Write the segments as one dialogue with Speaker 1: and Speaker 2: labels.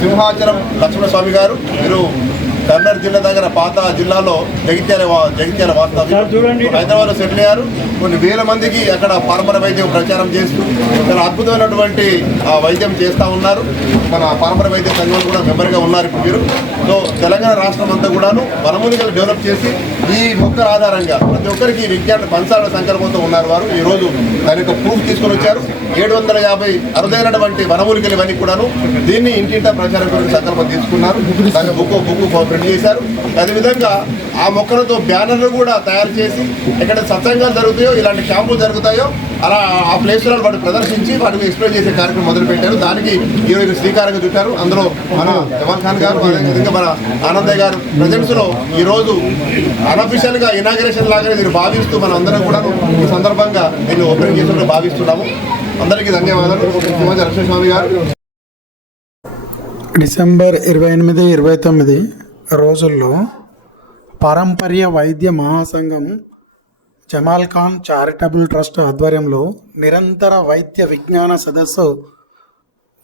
Speaker 1: సింహాచలం లక్ష్మణస్వామి గారు మీరు కర్నూలు జిల్లా దగ్గర పాత జిల్లాలో జగిత్యాల జగిత్యాల వాస్తవం హైదరాబాద్లో సెటిల్ అయ్యారు. కొన్ని వేల మందికి అక్కడ పరపర వైద్యం ప్రచారం చేస్తూ చాలా అద్భుతమైనటువంటి ఆ, వైద్యం చేస్తూ ఉన్నారు. మన పరపర వైద్య సంఘం కూడా మెంబర్గా ఉన్నారు ఇప్పుడు మీరు. సో తెలంగాణ రాష్ట్రం అంతా కూడాను వనమూలికలు డెవలప్ చేసి ఈ మొక్కల ఆధారంగా ప్రతి ఒక్కరికి విజ్ఞాన పంచాల సంకల్పంతో ఉన్నారు వారు. ఈ రోజు దాని యొక్క ప్రూఫ్ తీసుకొని వచ్చారు. ఏడు వందల యాభై అరుదైనటువంటి వనమూలికలు ఇవన్నీ కూడాను దీన్ని ఇంటింటా ప్రచారం కొరకు సంకల్పం తీసుకున్నారు. దాన్ని బుక్ బుక్ రెడీ చేశారు. అదేవిధంగా ఆ మొక్కలతో బ్యానర్లు కూడా తయారు చేసి ఎక్కడ సత్సంగాలు జరుగుతాయో ఇలాంటి క్యాంపులు జరుగుతాయో అలా ఆ ప్లేస్లో వాటిని ప్రదర్శించి వాటిని ఎక్స్ప్లెయిన్ చేసే కార్యక్రమం మొదలు పెట్టారు దానికి ఈరోజు శ్రీకారంగా చుట్టారు. అందులో మన జవాన్ ఖాన్ గారు అదేవిధంగా మన ఆనందయ్య గారు ప్రజెంట్స్ ఈరోజు ఈ ఇనాగ్రేషన్ లాగానే నేను భావిస్తూ మనం అందరం కూడా ఈ సందర్భంగా నేను ఓపెనింగ్ చేసినట్టు భావిస్తున్నాము. అందరికీ ధన్యవాదాలు. శ్రీమతి స్వామి గారు.
Speaker 2: డిసెంబర్ ఇరవై ఎనిమిది ఇరవై తొమ్మిది రోజుల్లో పారంపర్య వైద్య మహాసంఘం జమాల్ ఖాన్ చారిటబుల్ ట్రస్ట్ ఆధ్వర్యంలో నిరంతర వైద్య విజ్ఞాన సదస్సు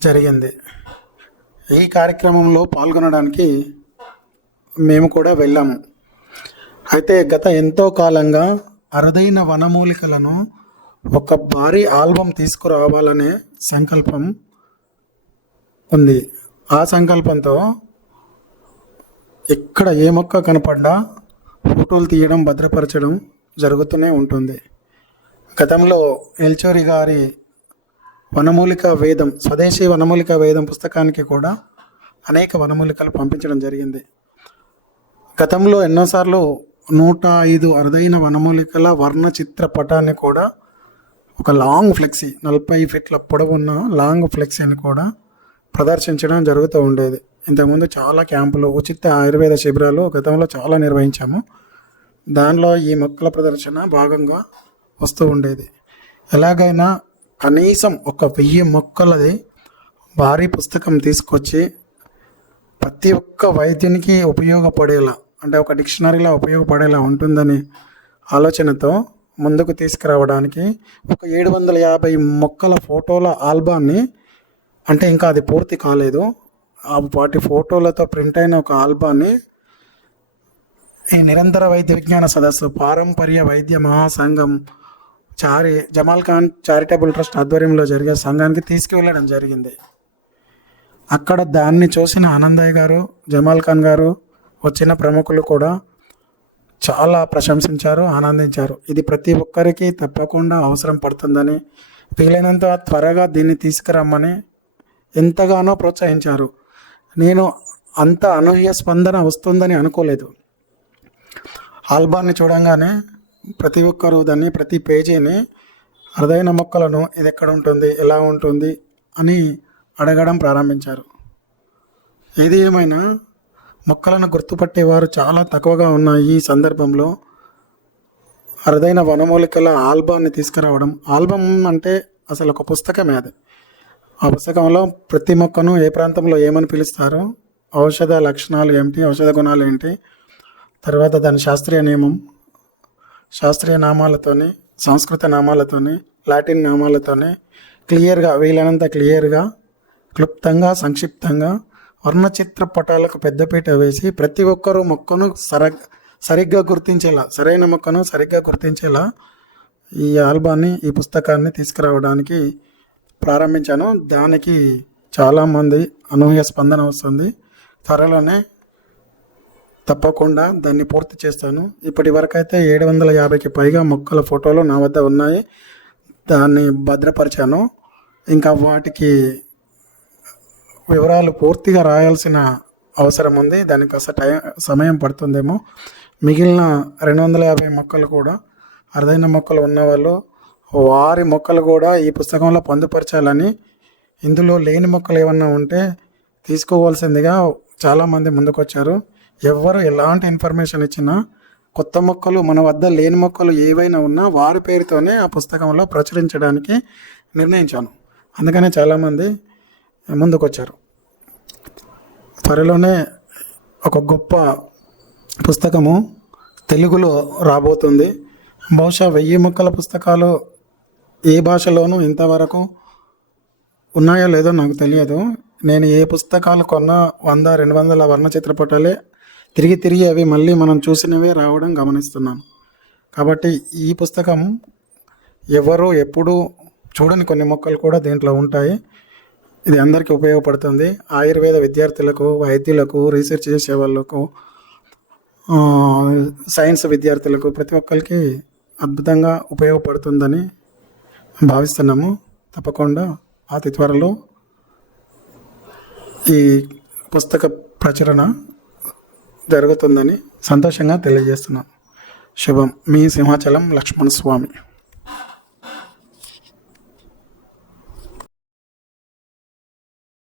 Speaker 2: జరిగింది. ఈ కార్యక్రమంలో పాల్గొనడానికి మేము కూడా వెళ్ళాము. అయితే గత ఎంతో కాలంగా అరుదైన వనమూలికలను ఒక భారీ ఆల్బమ్ తీసుకురావాలనే సంకల్పం ఉంది. ఆ సంకల్పంతో ఎక్కడ ఏ మొక్క కనపడ్డా ఫోటోలు తీయడం భద్రపరచడం జరుగుతూనే ఉంటుంది. గతంలో ఎల్చోరి గారి వనమూలిక వేదం స్వదేశీ వనమూలిక వేదం పుస్తకానికి కూడా అనేక వనమూలికలు పంపించడం జరిగింది. గతంలో ఎన్నోసార్లు నూట ఐదు అరుదైన వనమూలికల వర్ణ చిత్ర పటాన్ని కూడా ఒక లాంగ్ ఫ్లెక్సీ నలభై ఫీట్ల పొడవున్న లాంగ్ ఫ్లెక్సీని కూడా ప్రదర్శించడం జరుగుతూ ఉండేది. ఇంతకుముందు చాలా క్యాంపులు ఉచిత ఆయుర్వేద శిబిరాలు గతంలో చాలా నిర్వహించాము. దానిలో ఈ మొక్కల ప్రదర్శన భాగంగా వస్తూ ఉండేది. ఎలాగైనా కనీసం ఒక వెయ్యి మొక్కలది భారీ పుస్తకం తీసుకొచ్చి ప్రతి ఒక్క వైద్యునికి ఉపయోగపడేలా అంటే ఒక డిక్షనరీలా ఉపయోగపడేలా ఉంటుందని ఆలోచనతో ముందుకు తీసుకురావడానికి ఒక ఏడు వందల యాభై మొక్కల ఫోటోల ఆల్బాన్ని అంటే ఇంకా అది పూర్తి కాలేదు వాటి ఫోటోలతో ప్రింట్ అయిన ఒక ఆల్బాన్ని ఈ నిరంతర వైద్య విజ్ఞాన సదస్సు పారంపర్య వైద్య మహాసంఘం చారి జమాల్ ఖాన్ చారిటబుల్ ట్రస్ట్ ఆధ్వర్యంలో జరిగే సంఘానికి తీసుకువెళ్ళడం జరిగింది. అక్కడ దాన్ని చూసిన ఆనందయ్య గారు జమాల్ ఖాన్ గారు వచ్చిన ప్రముఖులు కూడా చాలా ప్రశంసించారు ఆనందించారు. ఇది ప్రతి ఒక్కరికి తప్పకుండా అవసరం పడుతుందని వీలైనంత త్వరగా దీన్ని తీసుకురమ్మని ఎంతగానో ప్రోత్సహించారు. నేను అంత అనూహ్య స్పందన వస్తుందని అనుకోలేదు. ఆల్బాన్ని చూడంగానే ప్రతి ఒక్కరు దాన్ని ప్రతి పేజీని అరుదైన మొక్కలను ఇది ఎక్కడ ఉంటుంది ఎలా ఉంటుంది అని అడగడం ప్రారంభించారు. ఏది ఏమైనా మొక్కలను గుర్తుపట్టేవారు చాలా తక్కువగా ఉన్న ఈ సందర్భంలో అరుదైన వనమూలికల ఆల్బాన్ని తీసుకురావడం. ఆల్బమ్ అంటే అసలు ఒక పుస్తకమే అది. ఆ పుస్తకంలో ప్రతి మొక్కను ఏ ప్రాంతంలో ఏమని పిలుస్తారు ఔషధ లక్షణాలు ఏమిటి ఔషధ గుణాలు ఏంటి తర్వాత దాని శాస్త్రీయ నియమం శాస్త్రీయ నామాలతోని సంస్కృత నామాలతోని లాటిన్ నామాలతోని క్లియర్గా వీలైనంత క్లియర్గా క్లుప్తంగా సంక్షిప్తంగా వర్ణచిత్ర పటాలకు పెద్దపీట వేసి ప్రతి ఒక్కరూ మొక్కను సర సరిగ్గా గుర్తించేలా సరైన మొక్కను సరిగ్గా గుర్తించేలా ఈ ఆల్బాన్ని ఈ పుస్తకాన్ని తీసుకురావడానికి ప్రారంభించాను. దానికి చాలామంది అనూహ్య స్పందన వస్తుంది. త్వరలోనే తప్పకుండా దాన్ని పూర్తి చేస్తాను. ఇప్పటి వరకు అయితే ఏడు వందల యాభైకి పైగా మొక్కల ఫోటోలు నా వద్ద ఉన్నాయి. దాన్ని భద్రపరిచాను. ఇంకా వాటికి వివరాలు పూర్తిగా రాయాల్సిన అవసరం ఉంది. దానికి కాస్త టైం సమయం పడుతుందేమో. మిగిలిన రెండు వందల యాభై మొక్కలు కూడా అరుదైన మొక్కలు ఉన్నవాళ్ళు వారి మొక్కలు కూడా ఈ పుస్తకంలో పొందుపరచాలని ఇందులో లేని మొక్కలు ఏమన్నా ఉంటే తీసుకోవాల్సిందిగా చాలామంది ముందుకొచ్చారు. ఎవరు ఎలాంటి ఇన్ఫర్మేషన్ ఇచ్చినా కొత్త మొక్కలు మన వద్ద లేని మొక్కలు ఏవైనా ఉన్నా వారి పేరుతోనే ఆ పుస్తకంలో ప్రచురించడానికి నిర్ణయించాను. అందుకనే చాలామంది ముందుకొచ్చారు. త్వరలోనే ఒక గొప్ప పుస్తకము తెలుగులో రాబోతుంది. బహుశా వెయ్యి మొక్కల పుస్తకాలు ఏ భాషలోనూ ఇంతవరకు ఉన్నాయో లేదో నాకు తెలియదు. నేను ఏ పుస్తకాలు కొన్నా వంద రెండు వందల వర్ణ చిత్రపటాలే తిరిగి తిరిగి అవి మళ్ళీ మనం చూసినవే రావడం గమనిస్తున్నాను. కాబట్టి ఈ పుస్తకం ఎవరు ఎప్పుడు చూడని కొన్ని మొక్కలు కూడా దీంట్లో ఉంటాయి. ఇది అందరికీ ఉపయోగపడుతుంది. ఆయుర్వేద విద్యార్థులకు వైద్యులకు రీసెర్చ్ చేసే వాళ్ళకు సైన్స్ విద్యార్థులకు ప్రతి ఒక్కరికి అద్భుతంగా ఉపయోగపడుతుందని భావిస్తున్నాము. తప్పకుండా అతి త్వరలో ఈ పుస్తక ప్రచురణ జరుగుతుందని సంతోషంగా తెలియజేస్తున్నాను శుభం. మీ సింహాచలం లక్ష్మణ స్వామి